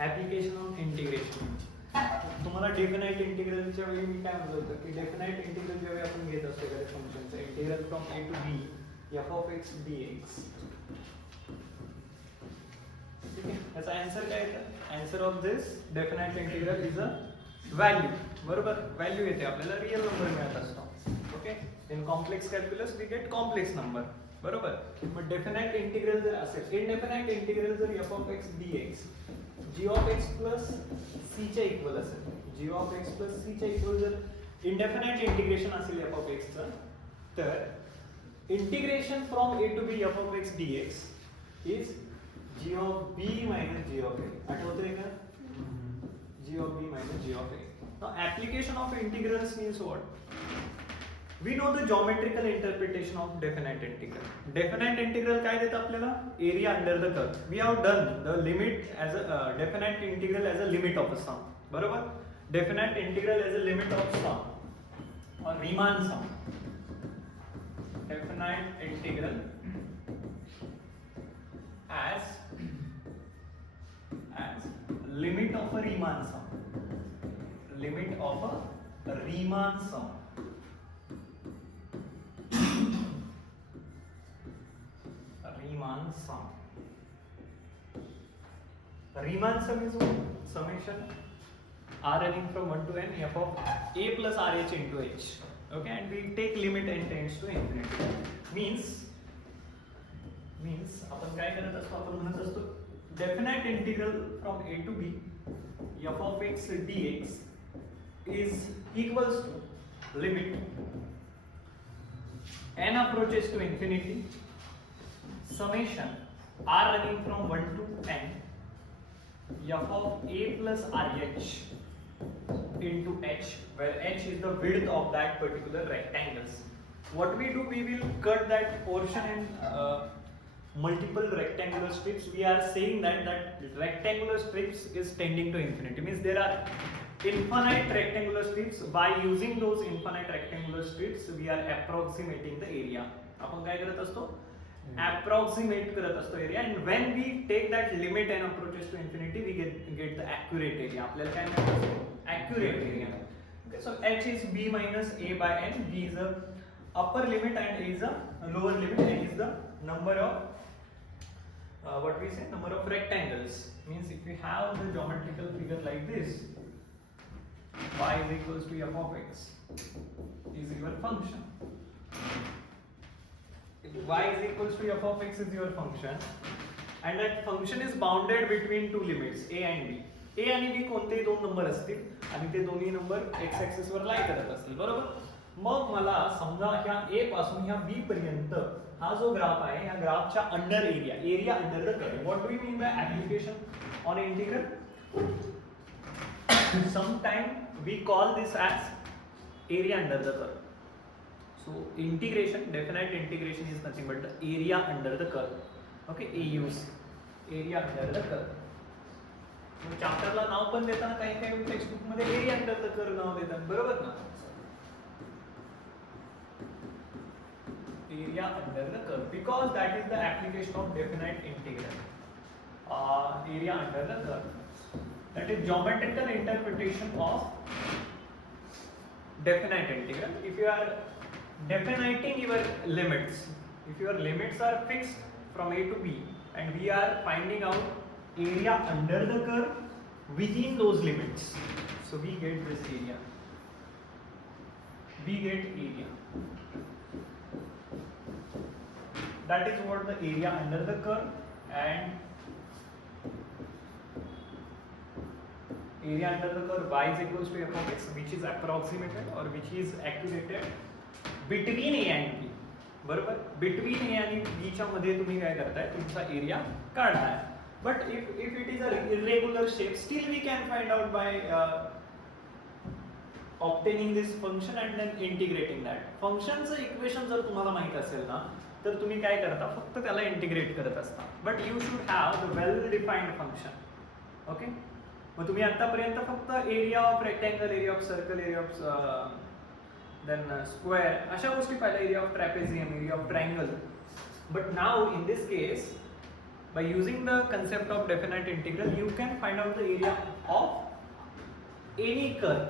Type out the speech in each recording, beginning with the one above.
Application of integration. तुम्हाला डेफिनाइट इंटिग्रलच्या वेळी मी काय म्हणत होतो की डेफिनाइट इंटिग्रल ज्यावेळी आपण घेत असतो एखाद्या फंक्शनचं integral from a to b f of x dx, ठीक आहे, याचा आन्सर काय येतं? Answer of this definite integral is a value. बरोबर, व्हॅल्यू येते आपल्याला, रिअल नंबर मिळत असतो. Okay, in complex calculus we get complex number. बरोबर, मग डेफिनाइट इंटिग्रल जर असेल, इनडेफिनाइट इंटिग्रल जर f of x dx g of x plus c च्या इक्वल असेल, g of x plus c च्या इक्वल जर इनडेफिनाइट इंटिग्रेशन असेल f of x चं, तर integration from a to b f of x dx is g of b minus g of a. आठवतंय का? g of b minus g of a. Now application of integrals means what? We know the geometrical interpretation of definite integral. Definite integral काय देतं आपल्याला? Area under the curve. We have done the limit as a definite integral as a limit of a sum. बरोबर? Definite integral as a limit of sum or Riemann sum. Definite integral as limit of a Riemann sum. Limit of a Riemann sum. Riemann sum. Riemann sum is what? Summation r running from 1 to n f of a plus rh into h. Okay, and we take limit n tends to infinity. Means आपण काय करत असतो? आपण म्हणत असतो definite integral from a to b f of x dx is equals to limit n approaches to infinity summation r running from 1 to n f of a plus rh into h, where h is the width of that particular rectangles. What we do, we will cut that portion in multiple rectangular strips. We are saying that rectangular strips is tending to infinity, means there are infinite rectangular strips. By using those infinite rectangular strips we are approximating the area. आपण काय करत असतो? Approximate करत असतो area, and when we take that limit n approaches to infinity we get the accurate area. आपल्याला काय मिळत असतो? Accurate area. Okay, so h is b minus a by n. b is the upper limit and a is the lower limit. n is the number of what we say, number of rectangles. Means if we have the geometrical figure like this, y is equals to f of x is your function. If y is equals to f of x is your function, and that function is bounded between two limits a and b. a आणि b कोणतेही दोन नंबर असतील आणि ते दोन्ही number x axis वर लाई करत असतील. बरोबर, मग मला समजा ह्या a पासून ह्या b पर्यंत हा जो ग्राफ आहे, ह्या ग्राफच्या under area under the curve. What do we mean by application on integral? Sometime we call this as area under the curve. So integration, definite integration is nothing but the area under the curve. Okay, AUC, area under the curve. चॅप्टरला नाव पण देताना काही काही टेक्स्टबुक मध्ये area under the curve नाव देतात. बरोबर ना? Area under the curve, because that is the application of definite integral. Area under the curve. That is geometrical interpretation of definite integral. If you are definiting your limits, if your limits are fixed from a to b and we are finding out area under the curve within those limits, so we get this area. We get area. That is what the area under the curve, and area under the curve y is equals to f of x, which is approximated or which is accurated between a and b. बरोबर, between a आणि b च्या मध्ये तुम्ही काय करताय, तुमचा एरिया काढताय. But if it is a irregular shape, still we can find out by obtaining this function and then integrating that. फंक्शनचं इक्वेशन जर तुम्हाला माहित असेल ना, तर तुम्ही काय करता, फक्त त्याला इंटिग्रेट करत असता. But you should have the well defined function. Okay, मग तुम्ही आतापर्यंत फक्त area of rectangle, area of circle, area of then square अशा गोष्टी पाहिल्या, area of trapezium, area of triangle. But now in this case by using the concept of definite integral, you can find out the area of any curve.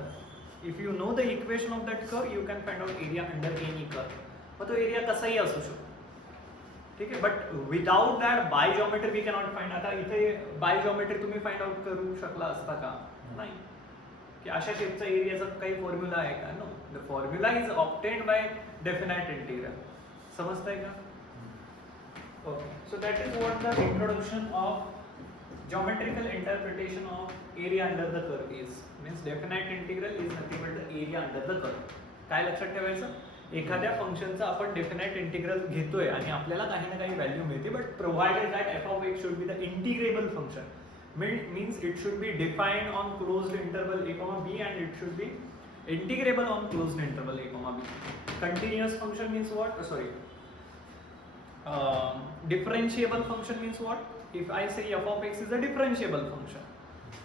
If you know the equation of that curve, you can find out area under any curve. मग तो area कसाही असू शकतो, ठीक आहे. But without that by geometry we cannot find. आता इथे by geometry तुम्ही फाइंड आउट करू शकला असता का? नाही. की अशा शेपचा एरियाचा काही फॉर्म्युला आहे का? No. The formula is obtained by definite integral. समजतंय का? Okay. So that is what the introduction of geometrical interpretation of area under the curve is. Means definite integral is nothing but the area under the curve. काय लक्षात ठेवायचं? एखाद्या फंक्शनचा आपण definite integral घेतोय आणि आपल्याला काही ना काही व्हॅल्यू मिळते, but provided that F of x should be the integrable function. Means it should be defined on closed interval a, b and it should be integrable on closed interval a, b. Continuous function means what? Sorry. Differentiable function means what? If I say f of x is a differentiable function.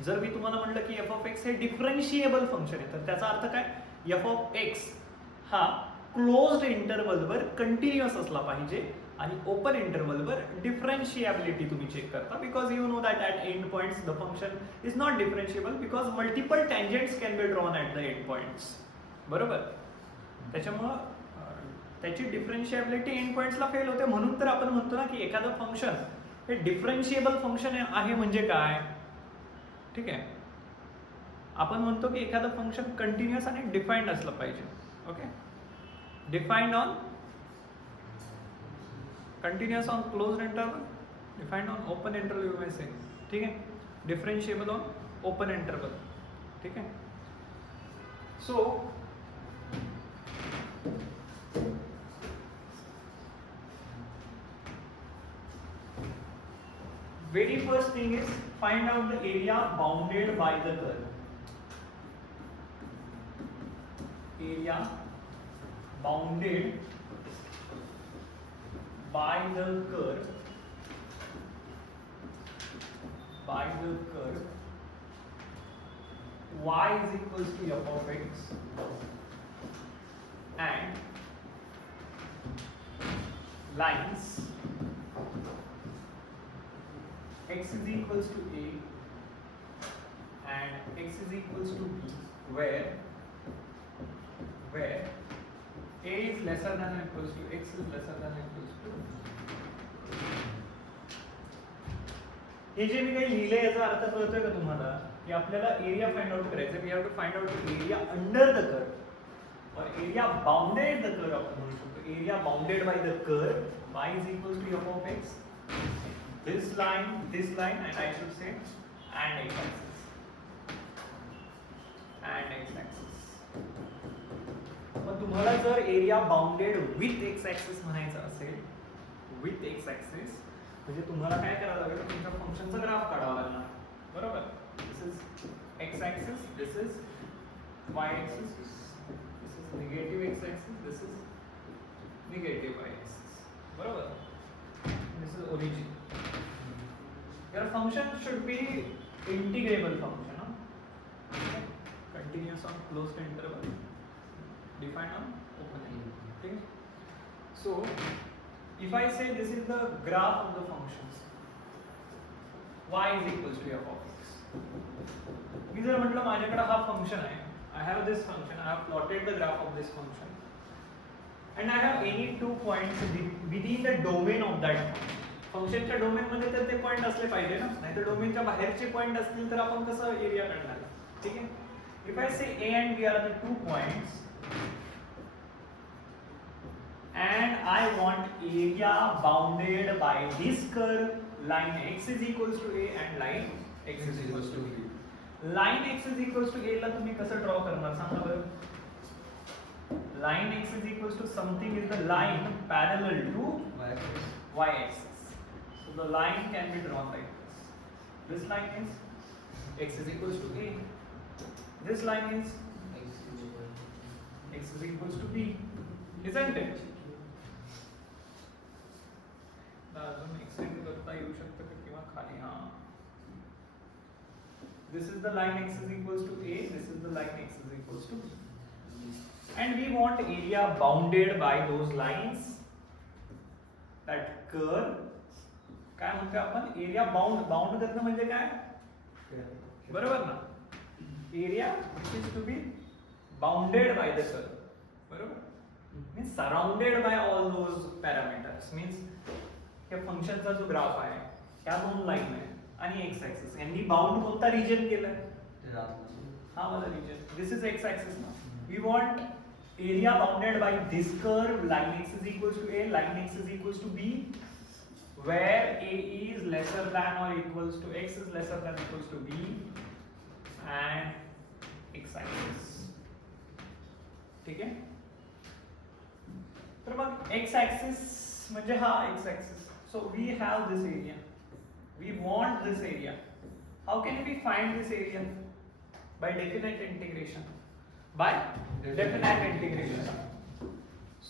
जर मी तुम्हाला म्हटलं की f of x हे differentiable function आहे, तर त्याचा अर्थ काय? f of x हा क्लोज्ड इंटरवलवर कंटिन्युअस असला पाहिजे आणि ओपन इंटरवलवर डिफरन्शिएबिलिटी तुम्ही चेक करता, because you know that at end points the function is not differentiable because multiple tangents can be drawn at the end points. बरोबर. त्याच्यामुळं त्याची डिफरन्शिएबिलिटी एंड पॉइंट्सला फेल होते. म्हणून तर आपण म्हणतो ना की एखादं फंक्शन हे डिफरन्शिएबल फंक्शन आहे म्हणजे काय? ठीक आहे. आपण म्हणतो की एखादं फंक्शन कंटिन्युअस आणि डिफाइंड असलं पाहिजे. Okay. Defined on continuous on closed interval, defined on open interval you may से. ठीक आहे. डिफरन्शिएबल ऑन ओपन इंटरवल. ठीक आहे. सो very first thing is find out the area bounded by the curve. Area bounded by the curve, y is equals to f of x and lines x is equals to a and x is equals to b, where a is lesser than or equals to x is lesser than or equals to. हे जे मी काही लिहिले याचा अर्थ कळतोय का तुम्हाला? की आपल्याला area find out करायचं. We have to find out area under the curve और एरिया बाउंडेड द कर्व. आपण म्हणू शकतो area bounded by the curve y is equals to f of x, this line and I should say and x-axis मग तुम्हाला जर area bounded with x-axis म्हणायचं असेल, with x-axis म्हणजे तुम्हाला काय करावं लागेल? तुमच्या फंक्शनचा ग्राफ काढावा लागणार. बरोबर. This is x-axis, this is y-axis, this is negative x-axis, this is negative y-axis. बरोबर. This is origin. Your function should be integrable function, no? Continuous on closed interval, defined on open interval. Okay? So, if I say this is the graph of the function, y is equals to f of x. मी जर म्हटलं माझ्याकडे हा फंक्शन आहे, I have this function, I have plotted the graph of this function, and I have any two points within the domain of that function. फंक्शनच्या डोमेन मध्ये तर ते पॉइंट असले पाहिजे ना, नाहीतर डोमेनच्या बाहेरचे पॉइंट असतील तर आपण कसं एरिया काढणार? ठीक आहे. इफ आय से a and b are the two points and I want area bounded by this curve, line x is equals to a and line x is equals to b. line x is equals to a ला तुम्ही कसं ड्रॉ करणार सांगा बरं? line x is equals to something is the line parallel to y axis. So the line can be drawn like this. This line is x is equals to a. This line is x is equals to b. Isn't it? अजून एक्सटेंड करता येऊ शकतं किंवा खाली. हां. This is the line x is equals to a. This is the line x is equals to b. And we want area bounded by those lines that curve काय म्हणतो आपण एरिया बाउंड बाउंड करणं म्हणजे काय बरोबर ना area which is to be bounded by the curve बरोबर means surrounded by all those parameters means या फंक्शनचा जो ग्राफ आहे ह्या दोन लाईन आहे आणि एक्स ऍक्सिस यांनी बाउंड कोणता रिजन केलाय हा वाला region this is x axis ना we want area bounded by this curve line x is equals to a line x is equals to b where a is lesser than or equals to x is lesser than or equals to b and x axis ठीक आहे तर मग x axis म्हणजे हा x axis so we have this area we want this area how can we find this area by definite integration by definite integration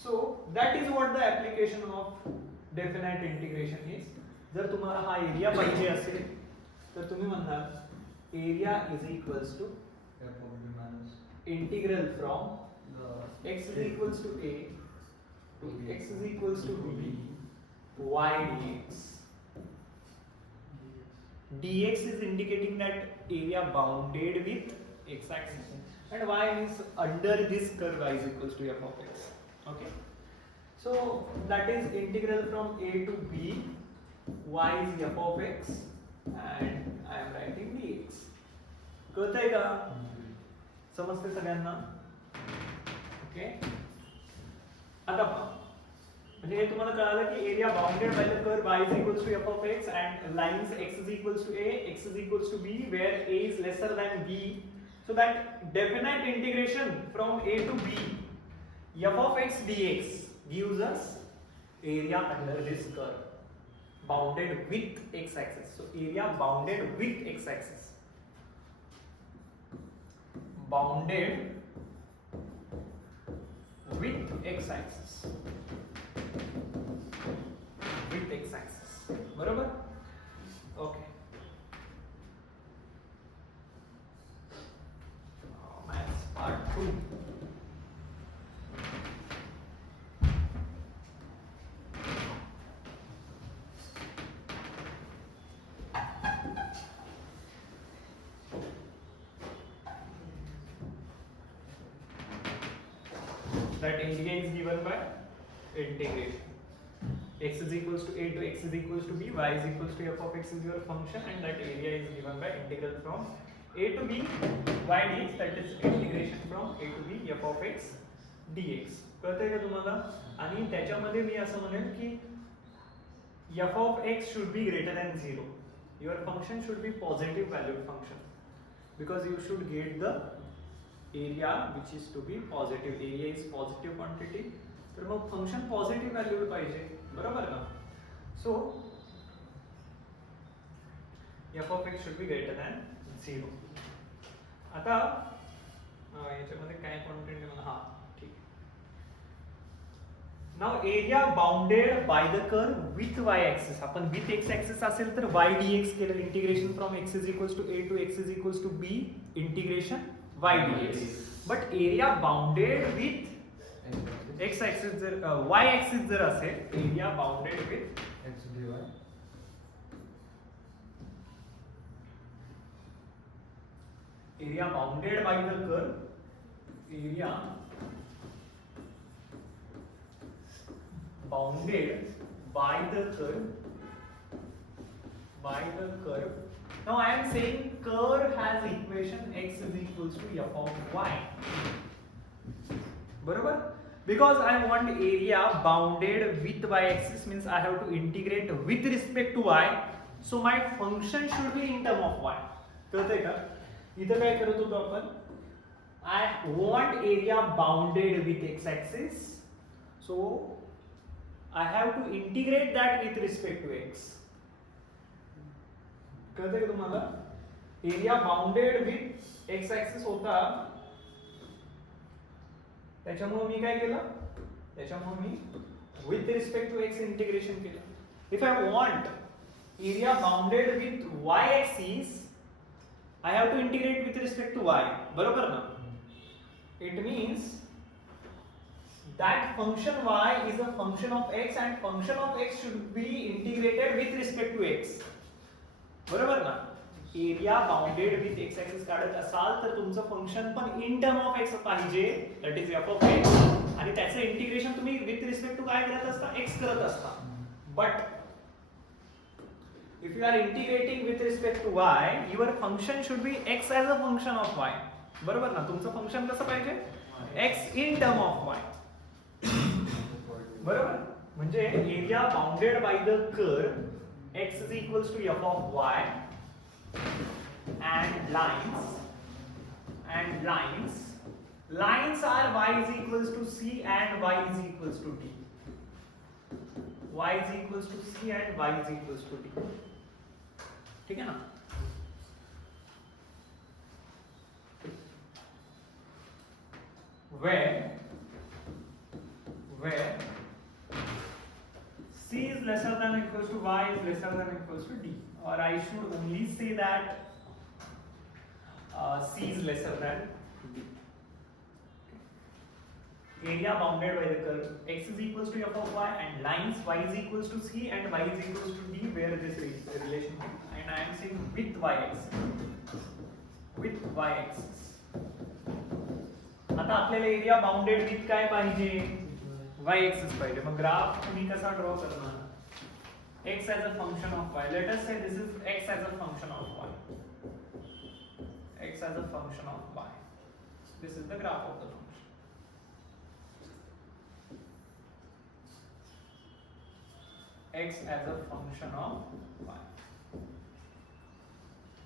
so that is what the application of definite integration is जर तुम्हाला हा एरिया पाहिजे असेल तर तुम्ही म्हणणार area is equals to integral from x is equals to a to x is equals to b y dx dx is indicating that area bounded with x axis and y is under this curve y is equals to f of x okay so that is integral from a to b y is f of x and I am writing dx कळतंय का समजते सगळ्यांना ओके आता म्हणजे हे तुम्हाला कळालं की area bounded by the curve y is equals to f of x and lines x is equals to a x is equals to b where a is lesser than b so that definite integration from a to b f of x dx gives us area under this curve bounded with x axis so area bounded with x axis bounded with x axis with x axis बरोबर okay maths part 2 that area is given by integration x is equals to a to x is equals to b y is equals to f of x is your function and that area is given by integral from a to b y dx that is integration from a to b f of x dx कळतंय का तुम्हाला आणि त्याच्यामध्ये मी असं म्हणेन की f of x should be greater than 0 your function should be positive valued function because you should get the area which is to be positive area is positive quantity तर मग function positive valued पाहिजे बरोबर ना सो f of x should be greater than 0 आता याच्यामध्ये काय कॉन्टेंट आहे हा ठीक now area bounded by the curve with y axis आपण विथ x ऍक्सिस असेल तर y dx केलं integration from x is equals to a to x is equals to b integration y dx but area bounded with x axis जर y axis जर असेल area bounded with x dy area bounded by the curve area bounded by the curve now I am saying curve has equation x is equals to f of y बरोबर because I want area bounded with y axis means I have to integrate with respect to y so my function should be in term of y कळतंय का इथं काय करत होतो आपण I want area bounded with x axis so I have to integrate that with respect to x कळतंय का तुम्हाला area bounded with x axis होता त्याच्यामुळे मी काय केलं त्याच्यामुळे मी with respect to x integration केलं if I want area bounded with y axis I have to integrate with respect to y बरोबर ना it means that function y is a function of x and function of x should be integrated with respect to x. बरोबर ना? Area bounded with x axis काढत असाल तर तुमचं फंक्शन पण in term of x पाहिजे, that is F of x, आणि त्याचं इंटिग्रेशन तुम्ही विथ रिस्पेक्ट टू काय करत असता, एक्स करत असता. But if you are integrating with respect to y, your function should be x as a function of y. बरोबर ना? तुमचं फंक्शन कसं पाहिजे, x in term of y. बरोबर? म्हणजे area bounded by the curve x is equals to f of y and lines are y is equals to c and y is equals to d. y is equals to c and y is equals to d. ठीक है ना? where c is lesser than or equals to y is lesser than or equals to d, or I should only say that c is lesser than d. Area bounded by the curve x is equals to f of y and lines y is equals to c and y is equals to d, where this relationship, and I am saying with y axis. आता आपल्याला area bounded with काय पाहिजे, y axis पाहिजे. मग ग्राफ तुम्ही कसा ड्रॉ करणार, x as a function of y. Let us say this is x as a function of y. x as a function of y. This is the graph of the function. x as a function of y.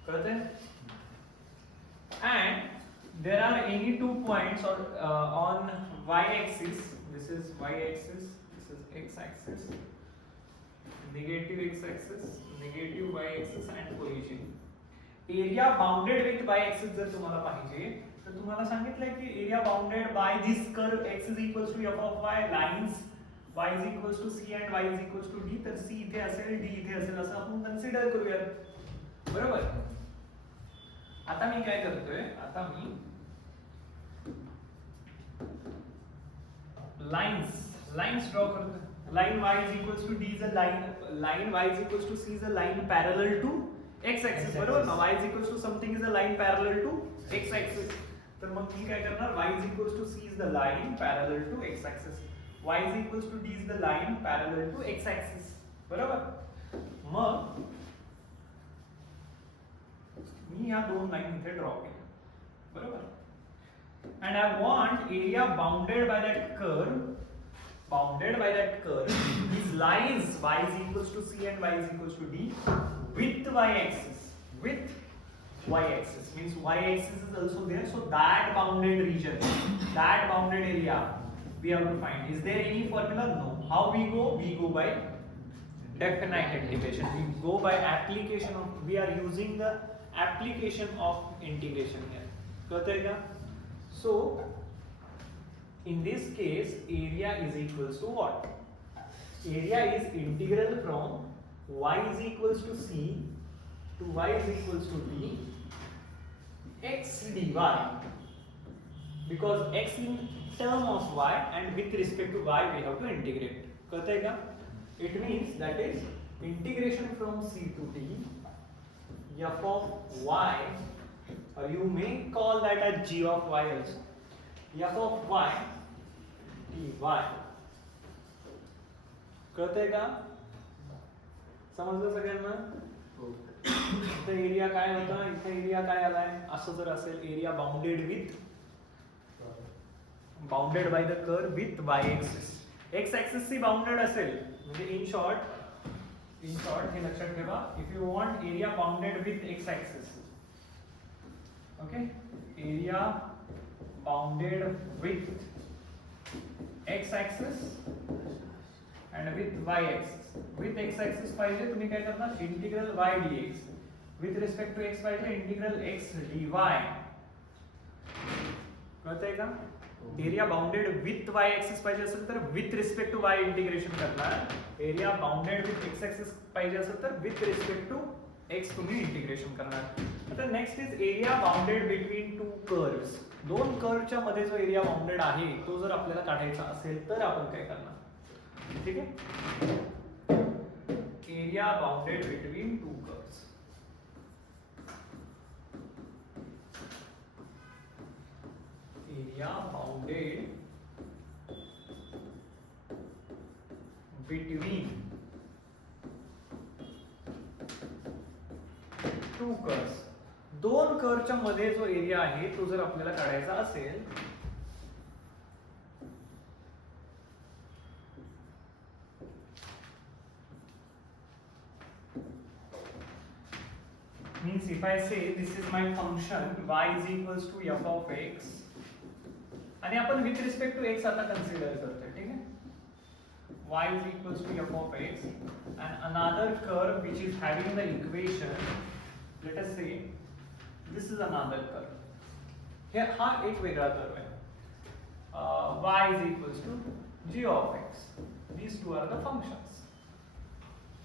कळते? And there are any two points or on y axis. This is y axis. This is x axis. Negative x axis, negative y axis, and collision. Area bounded with y axis जर तुम्हाला पाहिजे तर तुम्हाला सांगितलंय की area bounded by this curve x is equals to f of y, lines y is equals to c and y is equals to d. तर c इथे असेल, d इथे असेल असं आपण कन्सिडर करूयात. बरोबर? आता मी काय करतोय, आता मी लाइन्स ड्रॉ करतोय. line y is equals to d is a line y is equals to c is a line parallel to x axis. बरोबर ना? y is equals to something is a line parallel to x axis. तर मग मी काय करणार, y is equals to c is the line parallel to x axis, y is equals to d is the line parallel to x axis. बरोबर? मग मी या दोन लाइन इथे ड्रॉ केल्या. बरोबर? and I want area bounded by that curve these lines y is equals to c and y is equals to d with y axis means y axis is also there, so that bounded region, that bounded area we have to find. Is there any formula? No. How we go by definite integration. We go by application of, we are using the application of integration here. कळतंय का? So in this case area is equals to what? Area is integral from y is equals to c to y is equals to d x dy, because x in term of y and with respect to y we have to integrate. कळतंय का? It means that is integration from c to d f of y, or you may call that as g of y also, f of y dy. कळतंय का? समजलं सगळ्यांना? इथे एरिया काय होता, इथे एरिया काय आलाय, असं जर असेल area bounded by the curve with y axis, x axis सी बाउंडेड असेल म्हणजे इन शॉर्ट हे लक्षात ठेवा, if you want area bounded with x axis, okay, area bounded with x axis and with y axis. With x axis पाहिजे तुम्ही काय करणार, integral y dx. With respect to x पाहिजे इंटिग्रल x dy. कळतंय का? Area bounded with y axis पाहिजे असेल तर with respect to y integration करणार. Area bounded with x axis पाहिजे असेल तर with respect to x तुम्ही इंटिग्रेशन करणार. आता next is area bounded between two curves. दोन कर्वच्या मध्ये जो एरिया बाउंडेड आहे तो जर आपल्याला काढायचा असेल तर आपण काय करणार? ठीक आहे, area bounded between two curves. Area bounded between two curves. दोन कर्वच्या मध्ये जो एरिया आहे तो जर आपल्याला काढायचा असेल means if I say this is my function y is equals to f of x आणि आपण विथ रिस्पेक्ट टू x आता कन्सिडर करतोय. ठीक आहे, y is equals to f of x and another curve which is having the equation, let us say this is another curve. Here हा एक वेगळा कर्व आहे. Y is equals to g of x. These two are the functions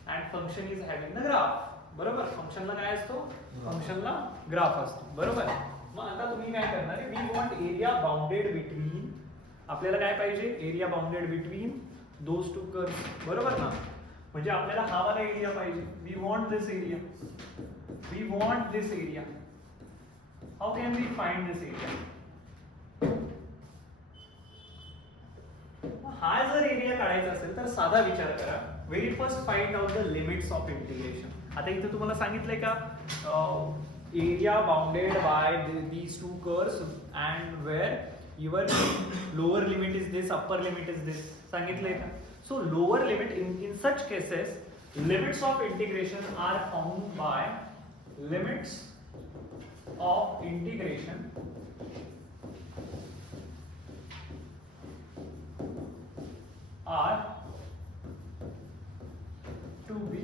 and function is having the graph. बरोबर, फंक्शनला काय असतो? फंक्शनला ग्राफ असतो. बरोबर. मग आता तुम्ही काय करणार आहे? We want area bounded between, आपल्याला काय पाहिजे? Area bounded between those two curves. बरोबर ना, म्हणजे आपल्याला हा वाला एरिया पाहिजे. We want this area, we want this area. How can we find this area? हा जर एरिया काढायचा असेल तर साधा विचार करा. Very first find out the limits of integration. आता इथे तुम्हाला सांगितलंय का area bounded by these two curves and wear your lower limit is this, upper limit is this, सांगितलंय का? So lower limit in such cases limits of integration are found by limits of integration are to be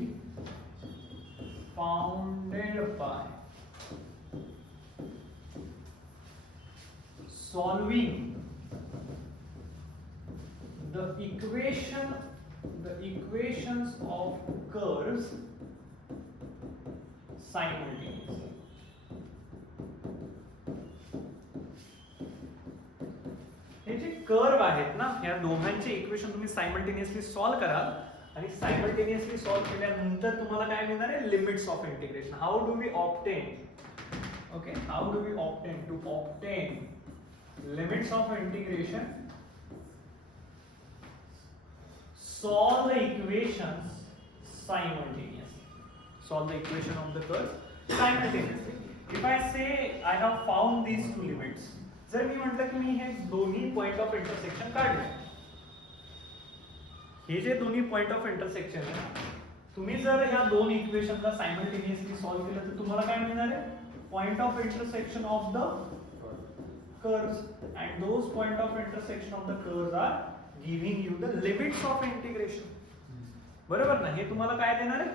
founded by solving the equations of curves simultaneously. हे जे curve आहेत ना, ह्या दोघांचे इक्वेशन तुम्ही simultaneously solve कराल आणि सायमल्टेनियसली सॉल्व केल्यानंतर तुम्हाला काय मिळणार आहे? Limits of integration. How do we obtain? Okay, how do we obtain? To obtain limits of integration, solve the equations simultaneously. Solve the equation of the curve simultaneously. If I say I have found these two limits, जर मी म्हटलं की मी हे दोन्ही point of intersection काढले, हे जे दोन्ही point of intersection आहे, तुम्ही जर ह्या दोन इक्वेशनला सायमल्टेनियसली सॉल्व केलं तर तुम्हाला काय मिळणार आहे? Point of intersection of the curves and those point of intersection of the curves are giving you the limits of integration. बरोबर ना, हे तुम्हाला काय देणार आहे?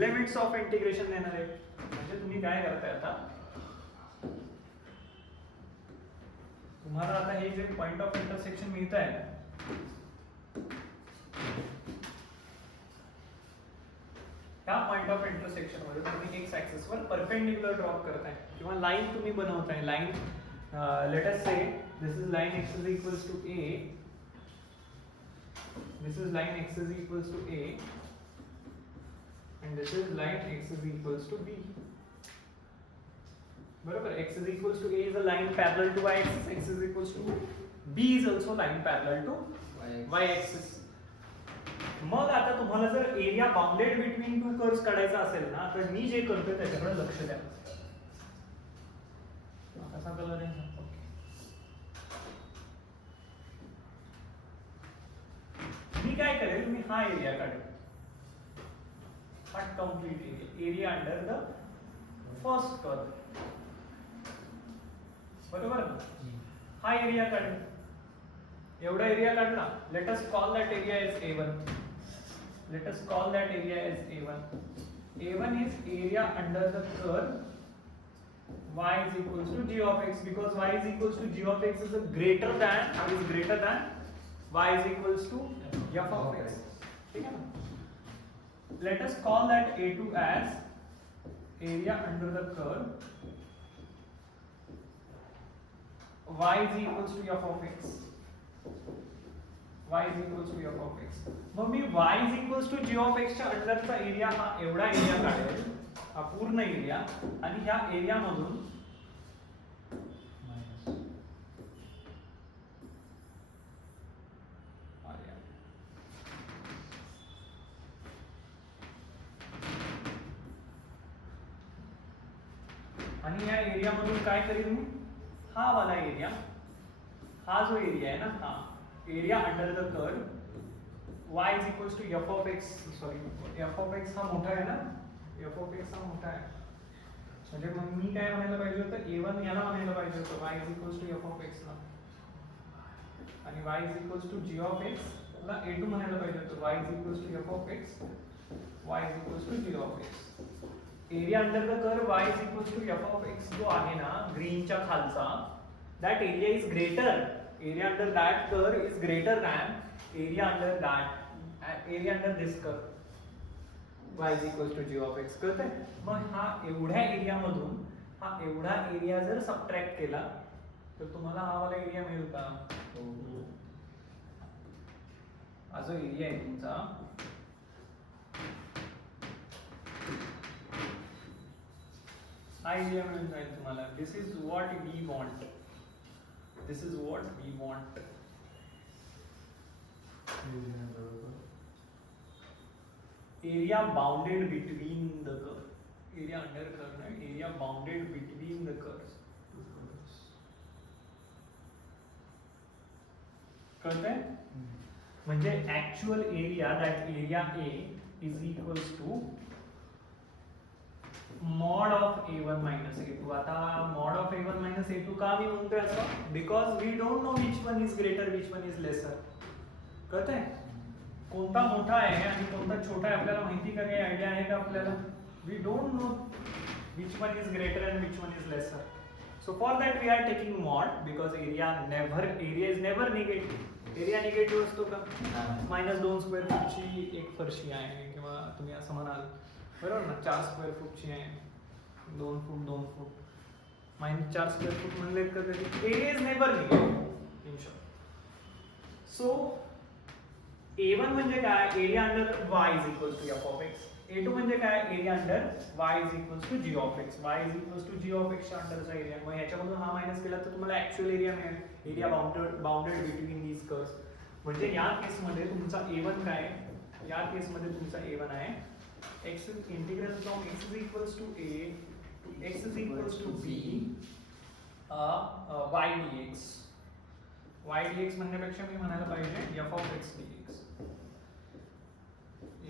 लिमिट्स ऑफ इंटिग्रेशन देणार आहे. म्हणजे तुम्ही काय करताय आता, तुम्हाला आता हे जे पॉइंट ऑफ इंटरसेक्शन मिळत आहे, त्या पॉइंट ऑफ इंटरसेक्शन मध्ये तुम्ही एक्स ऍक्सिस वर परपेंडिक्युलर ड्रॉप करताय किंवा लाईन तुम्ही बनवताय. Line let us say this is line x is equals to a, this is line x is equals to a and this is line x is equals to b. बरोबर, x is equals to a is a line parallel to y axis, x is equals to b is also line parallel to y axis. मग आता तुम्हाला जर area bounded between two curves काढायचा असेल ना, तर मी जे करतोय त्याच्याकडे लक्ष द्या. कसा कलर आहे? मी काय करेल, मी हा एरिया काढेल, हा complete area under the first curve. बरोबर ना, हा एरिया काढेल, एवढा एरिया काढला. Let us call that area is A1. Let us call that area is A1. A1 is area under the curve y is equals to g of x, because y is equals to g of x is greater than y is equals to f of x. ठीक है ना? Let us call that A2 as area under the curve y is equals to f of x. y is equals to f of x. Mug me y is equals to g of x च्या अंडरचा एरिया हा एवढा एरिया काढेल, हा पूर्ण एरिया, आणि ह्या एरिया मधून आणि या एरिया मधून काय करेल मी, हा वाला एरिया, हा जो एरिया आहे ना, हा area under the curve y is equals to f of x, sorry f of x हा मोठा आहे ना, f of x हा मोठा आहे, म्हणजे मग मी काय म्हणायला पाहिजे होतं, a1 याला म्हणायला पाहिजे होतं y is equals to f of x ला, आणि y is equals to g of x ला a2 म्हणायला पाहिजे होतं, y is equals to f of x, y is equals to g of x. Area under the curve y is equals to f of x जो आहे ना ग्रीनच्या खालचा, that area is greater, area under that curve is greater than area under that, area under this curve, y is equals to g of x. कळतंय? मग हा एवढ्या एरिया मधून हा एवढा एरिया जर सबट्रॅक्ट केला तर तुम्हाला हा वाला एरिया मिळेल का? हा जो एरिया आहे तुमचा, हा एरिया मिळून जाईल तुम्हाला. This is what we want, this is what we want. Area bounded between the curve, area under curve नाही, area bounded between the curve. कळतंय? म्हणजे actual area, that area A is equals to mod of a1 minus a2. आता mod of a1 minus a2 का मी म्हणतोय असं? Because we don't know which one is greater, which one is lesser. कळतंय? कोणता मोठा आहे आणि कोणता छोटा आहे आपल्याला माहिती का? काही आयडिया आहे का आपल्याला? We don't know which one is greater and which one is lesser. So for that we are taking mod, because area is never negative. Area negative असतो का? -2 स्क्वेअर फूटची एक फरशी आहे, किंवा तुम्ही असं म्हणाल बरोबर ना, 4 स्क्वेअर फूटची आहे, 2 फूट 2 फूट, -4 स्क्वेअर फूट म्हणले का कधी? Area is never negative in short. So a1 म्हणजे काय? Area under y is equal to f of x. a2 म्हणजे काय? Area under y is equal to g of x. y is equal to g of x च्या अंडरचा एरिया. मग ह्याच्यामधून हा मायनस केला तर तुम्हाला ऍक्च्युअल एरिया मिळेल, area bounded between these curves. म्हणजे या केसमध्ये तुमचा a1 काय? या केसमध्ये तुमचा a1 आहे x integral from x is equals to a to x is equals to b y dx. y dx म्हणण्यापेक्षा मी म्हणायला पाहिजे f of x dx,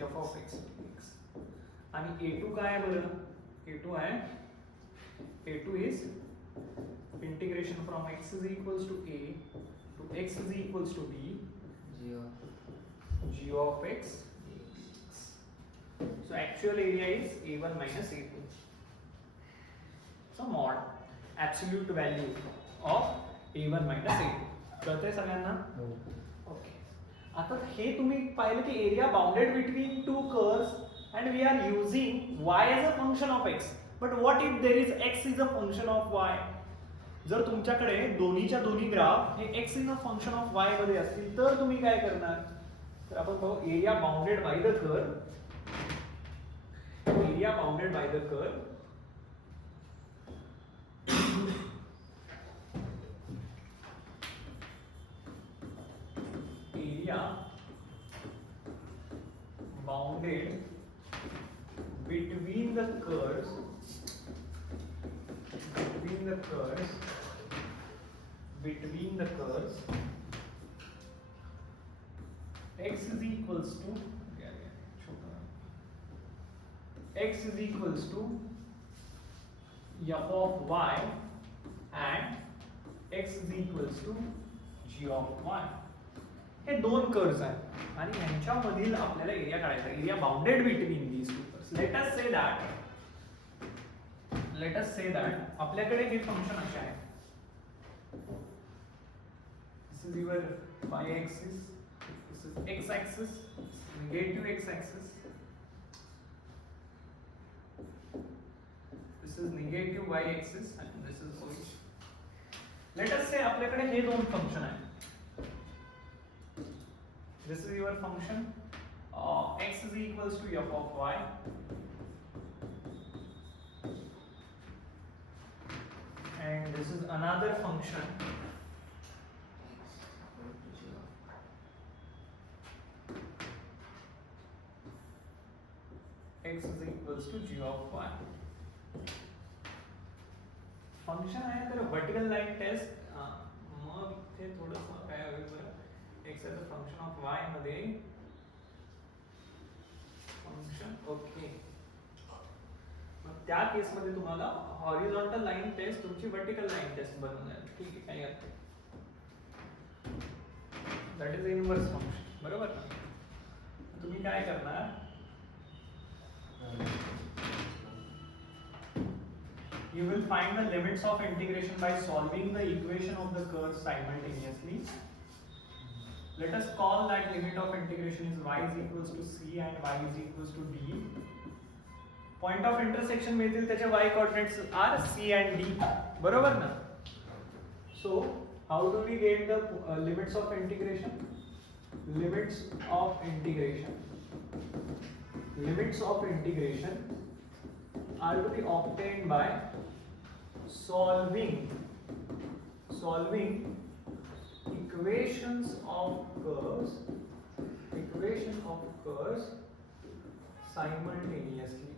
f of x dx. आणि a2 काय आहे बरं? a2 आहे, a2 is integration from x is equals to a to x is equals to b g of x. So actual area is a1 minus a2. So mod absolute value of a1 minus a2. कळतंय सगळ्यांना? ओके. आता हे तुम्ही पाहिलं की area bounded between two curves and we are using y as a function of x. But what if there is x is a function of y? जर तुमच्याकडे दोन्हीच्या दोन्ही ग्राफ हे x is a function of y मध्ये असतील तर तुम्ही काय करणार? तर आपण पाहू area bounded by the curve, area bounded by the curve area bounded between the curves x is equals to x is equals to f of y and x is equals to g of y. हे दोन कर्व्स आहेत आणि यांच्यामधील आपल्याला एरिया काढायचा, area bounded between these two curves. Late us say that आपल्याकडे हे फंक्शन असे आहे. This is your y axis, this is x axis, negative x axis. is negative y axis and this is origin. Let us say आपल्याकडे हे दोन फंक्शन आहे. This is your function x is equals to f of y and this is another function x is equals to g of y. Function आहे तर vertical line test मग इथे थोडंसं काय होईल बरं x as a function of y मध्ये function okay मग त्या केस मध्ये तुम्हाला हॉरिझॉन्टल लाईन टेस्ट तुमची वर्टिकल लाईन टेस्ट बनवणार ठीक आहे काही अर्थ दॅट इज इनवर्स फंक्शन बरोबर ना तुम्ही काय करणार you will find the limits of integration by solving the equation of the curve simultaneously. Let us call that limit of integration is y is equals to c and y is equals to d. Point of intersection मिळतील त्याचे y coordinates are c and d. बरोबर ना? So how do we get the limits of integration? Limits of integration. Limits of integration are to be obtained by solving equations of curves simultaneously.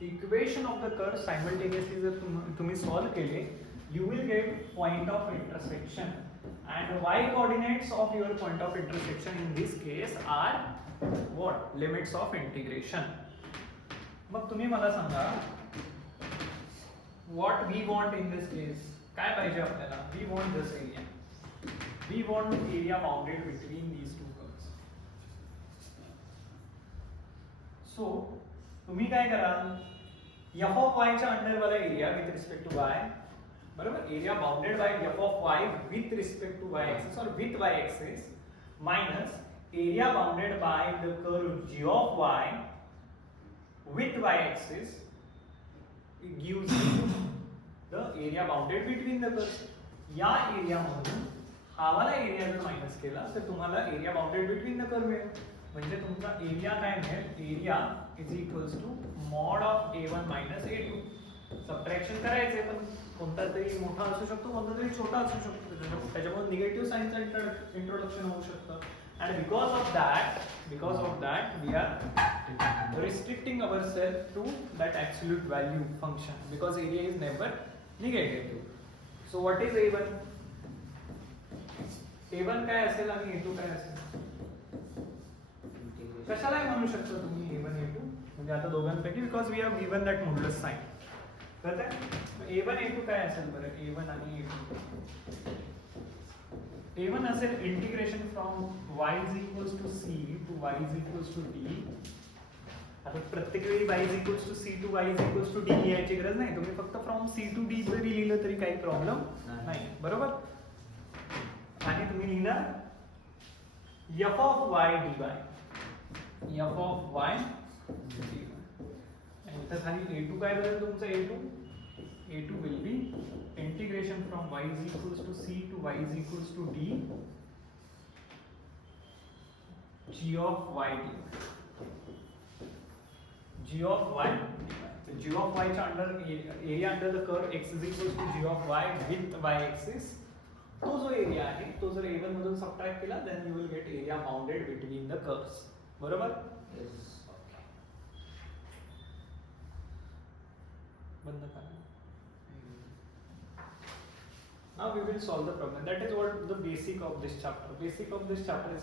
Equation of the curve simultaneously जर तुम्ही solve केले you will get point of intersection and y coordinates of your point of intersection in this case are what? Limits of integration. मग तुम्ही मला सांगा what we want in this case काय पाहिजे आपल्याला we want this area we want the area bounded between these two curves. So तुम्ही काय कराल f of y च्या under वाला area with respect to y बरोबर area bounded by f of y with respect to y axis or with y axis minus area bounded by the curve g of y with y axis gives you the area bounded between the curves. या area मधून हा वाला area जर minus केला तर तुम्हाला area bounded between the curve मिळेल म्हणजे तुमचा एरिया काय मिळेल area is equals to mod of a1 minus a2. Subtraction करायचे पण कोणता तरी मोठा असू शकतो कोणता तरी छोटा असू शकतो त्याच्यामुळे निगेटिव्ह साइनचं इंट्रोडक्शन होऊ शकतं and because of that we are restricting ourselves to that absolute value function because area is never negative. So what is a1 a1 काय असेल आणि a2 काय असेल कशाला म्हणू शकता तुम्ही a1 a2 म्हणजे आता दोघांपैकी because we have given that modulus sign कळतंय a1 a2 काय असेल बरं a1 आणि a2 a1 असेल integration from y is equals to c to y is equals to d. आता प्रत्येक वेळी y is equals to c to y is equals to d लिहायची गरज नाही तुम्ही फक्त फ्रॉम c to d जरी लिहिलं तरी काही प्रॉब्लेम नाही बरोबर आणि तुम्ही लिहिणार f of y dy f of y dy आणि इथं खाली a2 काय बनेल तुमचं a2 will be integration from y is equals to c to y is equals to d g of y dy g of y so g of y च्या under area under the curve x is equals to g of y with y axis तो जो एरिया आहे तो जर a1 मधून सबट्रॅक्ट केला then you will get area bounded between the curves बरोबर yes बंद करा. Now we will solve the problem. That is what the basic of this chapter. Basic of this chapter is